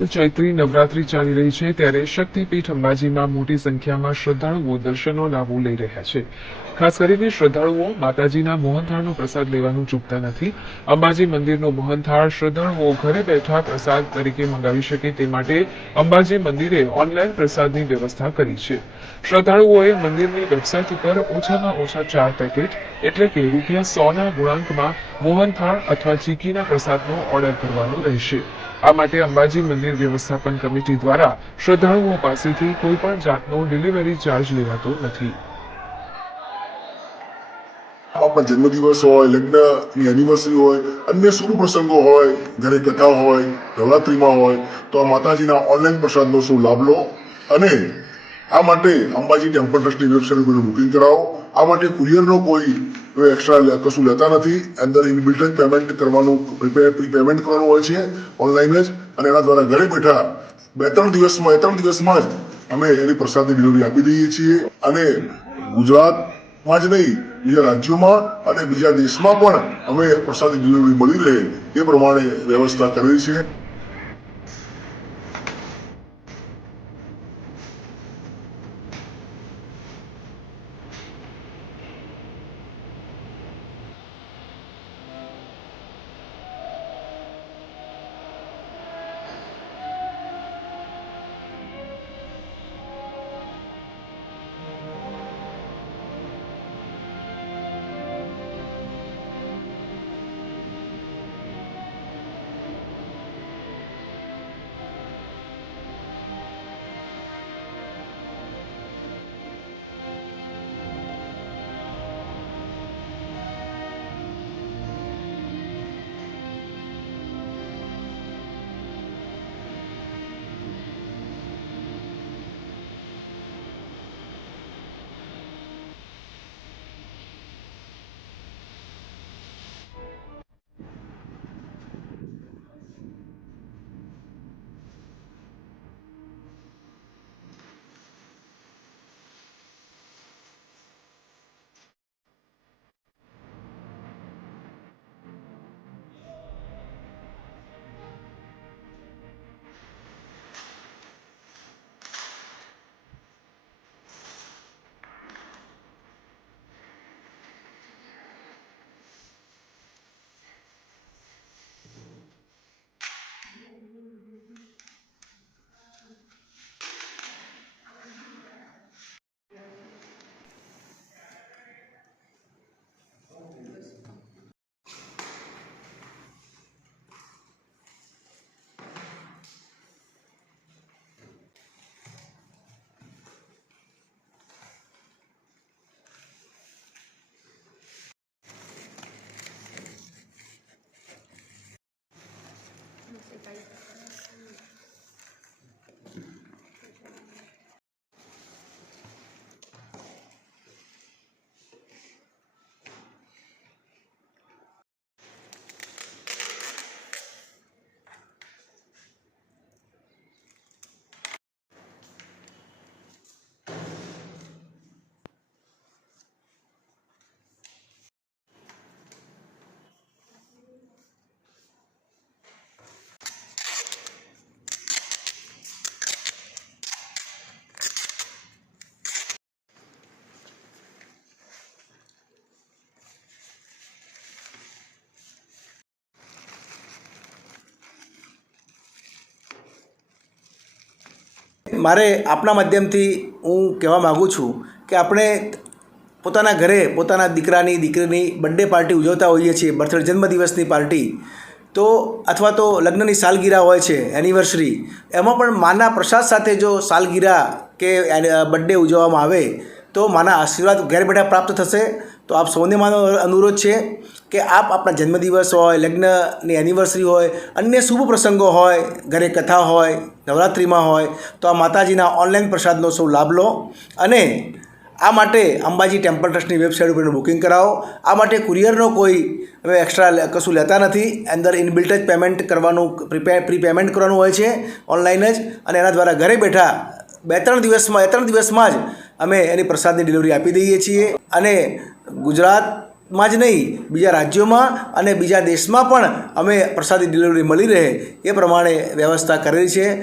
ચૈત્રી નવરાત્રી ચાલી રહી છે ત્યારે શક્તિપીઠ અંબાજીમાં મોટી સંખ્યામાં શ્રદ્ધાળુઓ દર્શનનો લાભો લઈ રહ્યા છે. ખાસ કરીને શ્રદ્ધાળુઓ માતાજીના મોહનથાળનો પ્રસાદ લેવાનું ચૂકતા નથી. અંબાજી મંદિરનો મોહનથાળ શ્રદ્ધાળુઓ ઘરે બેઠા પ્રસાદ તરીકે મંગાવી શકે તે માટે અંબાજી મંદિરે ઓનલાઈન પ્રસાદની વ્યવસ્થા કરી છે. શ્રદ્ધાળુઓએ મંદિરની વેબસાઇટ ઉપર ઓછામાં ઓછા ચાર પેકેટ એટલે કે રૂપિયા સોના ગુણાંકમાં મોહનથાળ અથવા ચીકીના પ્રસાદનો ઓર્ડર કરવાનો રહેશે. આ માટે અંબાજી મંદિર વ્યવસ્થાપન કમિટી દ્વારા શ્રદ્ધાળુઓ પાસેથી કોઈ પણ જાતનો ડિલિવરી ચાર્જ લેવાતો નથી. આપણા જન્મદિવસ હોય, લગ્નની એનિવર્સરી હોય, અન્ય શુભ પ્રસંગો હોય, ઘરે કથા હોય, નવરાત્રિમાં હોય, તો આ માતાજીના ઓનલાઈન પ્રસાદનો શું લાભ લો? અને આ માટે અંબાજી ટેમ્પલ ટ્રસ્ટની વેબસાઇટ ઉપર બુકિંગ કરાવો. આ માટે કુરિયરનો કોઈ એક્સ્ટ્રા કશું લેતા નથી. અંદર ઇનબિલ્ટ પેમેન્ટ કરવાનું પ્રી પેમેન્ટ કરવાનું હોય છે ઓનલાઈન જ. અને એના દ્વારા ઘરે બેઠા બે ત્રણ દિવસમાં, બે ત્રણ દિવસમાં જ અમે એની પ્રસાદની ડિલિવરી આપી દઈએ છીએ. અને ગુજરાતમાં જ નહીં, બીજા રાજ્યોમાં અને બીજા દેશમાં પણ અમે પ્રસાદની ડિલિવરી મળી રહે એ પ્રમાણે વ્યવસ્થા કરેલી છે. મારે આપના માધ્યમથી હું કહેવા માગું છું કે આપણે પોતાના ઘરે પોતાના દીકરાની, દીકરીની બર્થડે પાર્ટી ઉજવતા હોઈએ છીએ બર્થડે જન્મદિવસની પાર્ટી તો અથવા તો લગ્નની સાલગીરા હોય છે એનિવર્સરી એમાં પણ માના પ્રસાદ સાથે જો સાલગીરા કે બર્થડે ઉજવવામાં આવે, તો માના આશીર્વાદ ઘેર બેઠા પ્રાપ્ત થશે. તો આપ સૌને મારો અનુરોધ છે કે આપ આપણા જન્મદિવસ હોય, લગ્નની એનિવર્સરી હોય, અન્ય શુભ પ્રસંગો હોય, ઘરે કથા હોય, નવરાત્રિમાં હોય, તો આ માતાજીના ઓનલાઈન પ્રસાદનો સૌ લાભ લો અને આ માટે અંબાજી ટેમ્પલ ટ્રસ્ટની વેબસાઇટ ઉપર બુકિંગ કરાવો. આ માટે કુરિયરનો કોઈ અમે એક્સ્ટ્રા કશું લેતા નથી. અંદર ઇનબિલ્ટ જ પેમેન્ટ કરવાનું પ્રીપે પ્રી પેમેન્ટ કરવાનું હોય છે ઓનલાઈન જ. અને એના દ્વારા ઘરે બેઠા બે ત્રણ દિવસમાં બે ત્રણ દિવસમાં જ અમે એની પ્રસાદની ડિલિવરી આપી દઈએ છીએ. અને ગુજરાતમાં જ નહીં, બીજા રાજ્યોમાં અને બીજા દેશમાં પણ અમે પ્રસાદી ડિલિવરી મળી રહે એ પ્રમાણે વ્યવસ્થા કરેલી છે.